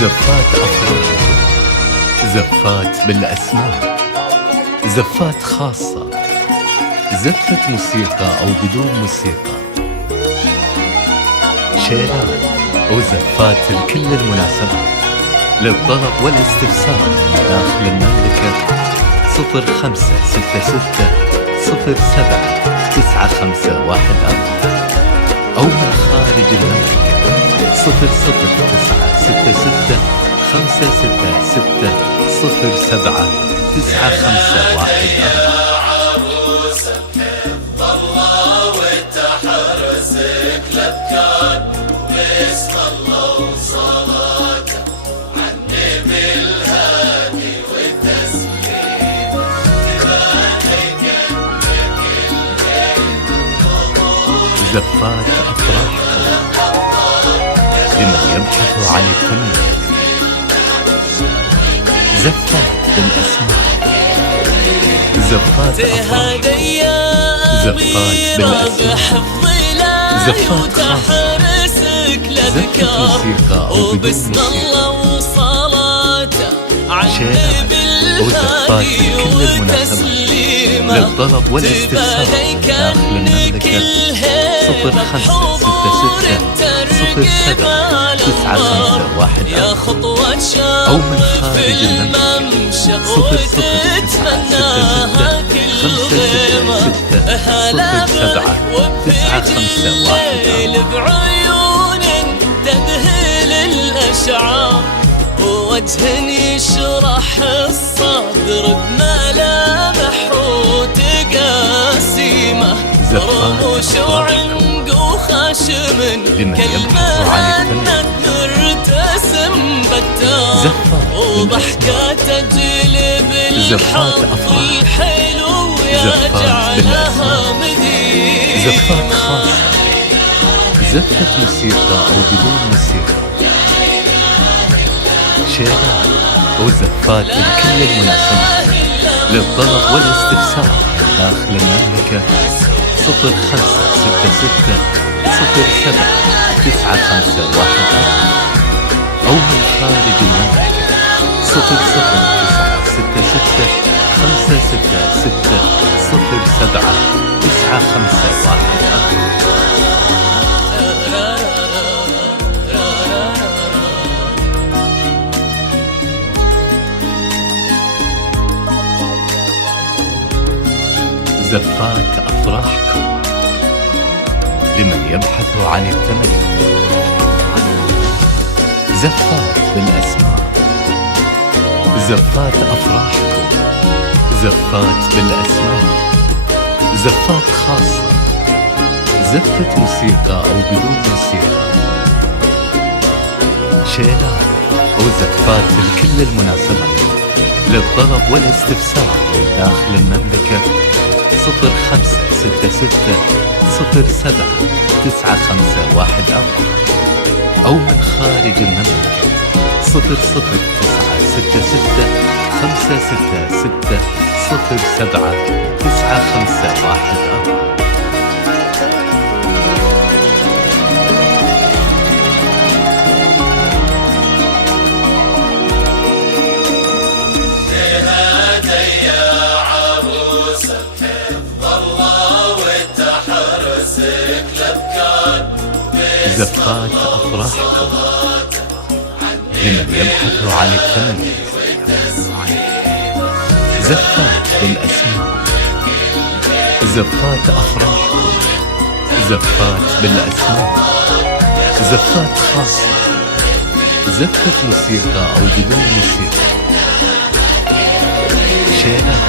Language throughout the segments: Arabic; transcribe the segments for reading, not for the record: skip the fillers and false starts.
زفات أفراح، زفات بالأسماء، زفات خاصة، زفة موسيقى أو بدون موسيقى، شيلات وزفات لكل المناسبات، للطلب والاستفسار داخل المملكة 0566079514 أو من خارج المملكة 0096666079514. الأبكار باسم الله وصلاته عالنبي الهادي والتسليم لبانك زفات أفراحكم لمن يبحث عن التميز، زفات بالأسماء، زفات أفراحكم، زفات بالأسماء، زفات خاصة، زفة موسيقى أو بدون موسيقى، شيلات وزفات لكل المناسبات، للطلب والاستفسار داخل المملكة 0566079514 أو من خارج المملكة 00966079514. بعيون تذهل الأشعار ووجه يشرح الصدر بملامح وتقاسيمه، رموش وعنق وخشم كالمهند مرتسم بتار، وضحكة تجلب الحظ الحلو يجعلها مدينة. زفات خاصة، زفة موسيقى أو بدون موسيقى، شيلات وزفات لكل المناسبات، للطلب والاستفسار داخل المملكة 0566079514 أو من خارج المملكة 0096666079514. زفات أفراحكم لمن يبحث عن التميز، زفات بالأسماء، زفات أفراحكم، زفات بالأسماء، زفات خاصة، زفة موسيقى أو بدون موسيقى، شيلات وزفات لكل المناسبات، للطلب والاستفسار داخل المملكة 0566079514 أو من خارج المملكة 0096666079514. زفات أفراحكم لمن يبحث عن التميز، زفات بالأسماء، زفات أفراحكم، زفات بالأسماء، زفات خاصة، زفة موسيقى أو بدون موسيقى، شيلات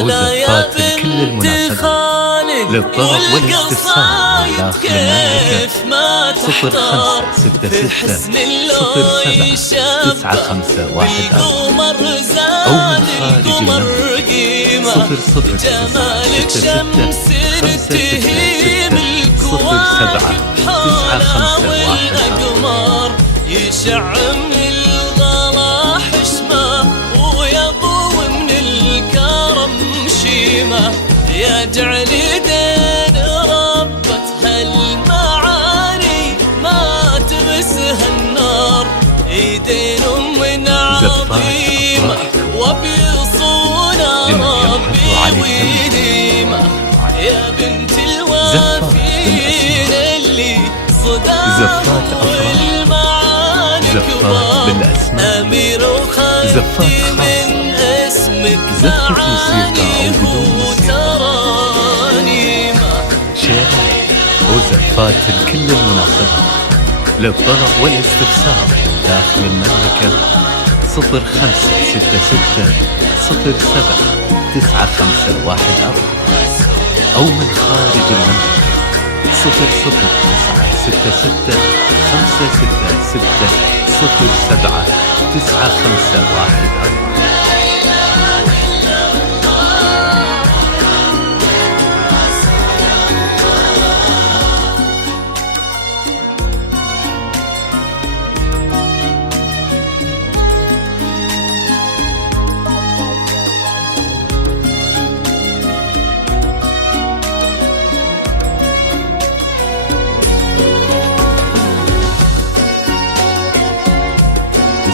وزفات لكل المناسبات، للطلب والاستفسار داخل المملكة 0566079514 أو من خارج المملكة 00966079514. يشع من الغلا حشمه ويضوي من الكرم شيمه، يجعل دين ربة هالمعاني ما تمسها النار، دين من عظيمة وبيصونها ربي ويديمة يا بنت الوافين اللي صداها والمعاني كبار أمير وخدي من اسمك معاني وترانيمة وزفات لكل المناسبات للطلب والاستفسار داخل المملكة 0566 07 9514 أو من خارج المملكة 00966 566 07 9514.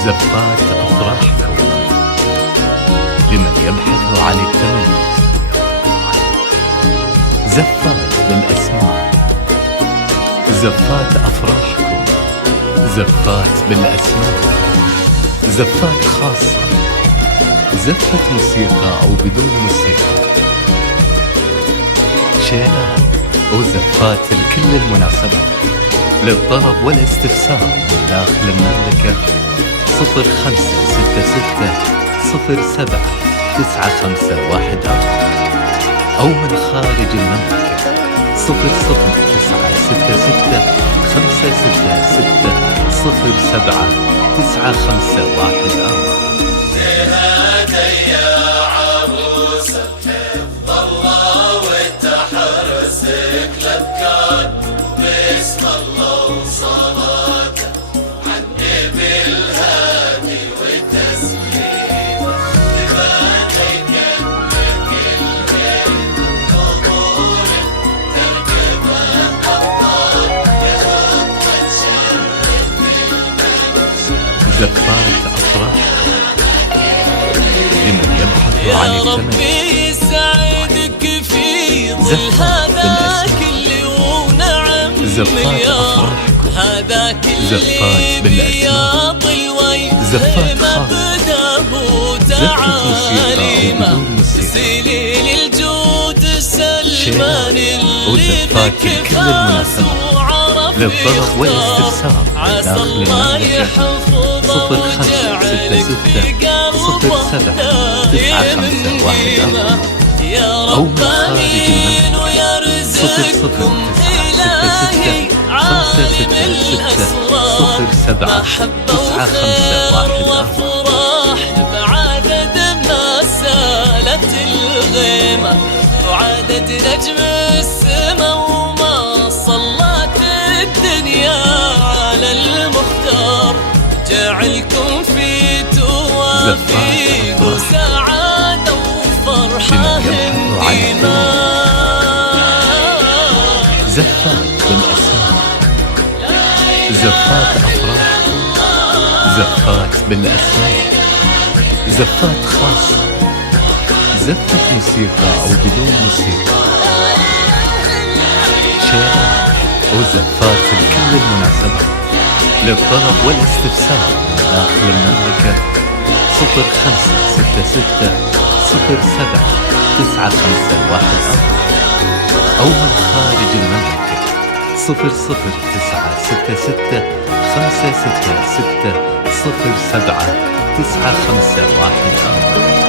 زفات أفراحكم لمن يبحث عن التميز. زفات بالأسماء، زفات أفراحكم، زفات بالأسماء، زفات خاصة، زفة موسيقى أو بدون موسيقى، شيلات وزفات لكل المناسبات للطلب والاستفسار من داخل المملكة 0566 07 9514 أو من خارج المملكة 00966 566 07 9514. نهادي يا عروسة حفظ الله وتحرسك لبكان باسم الله وصلاته عالنبي الهادي وتسليم لباتيك بكل بيت حضورك تركبها أبطال يا خطوة تشرف بالمجد. زفات أفراح لمن يبحث عن يا التميز. ربي يسعدك في ظل هذاك اللي ونعم مليار هذاك اللي بياض الوجه مبداه وتعاليمه سليل الجود سلمان اللي بكفاس وعرف يختار عسى الله يحفظه ويجعلك في قلبه دايم نيمة يا ربانين ويرزقكم إلهي عالم الأسرار محبة وخير وأفراح بعدد ما سالت الغيمة وعدد نجم السما وما صلت الدنيا على المختار جعلكم في توافيق وسعادة وفرحة ديما. زفات بالأسماء، زفات أفراحكم، زفات بالأسماء، زفات خاصة، زفة موسيقى أو بدون موسيقى، شيلات وزفات لكل المناسبات للطلب والاستفسار من داخل المملكة 0566 07 9514 أو من خارج المملكة 00966 566 07 9514.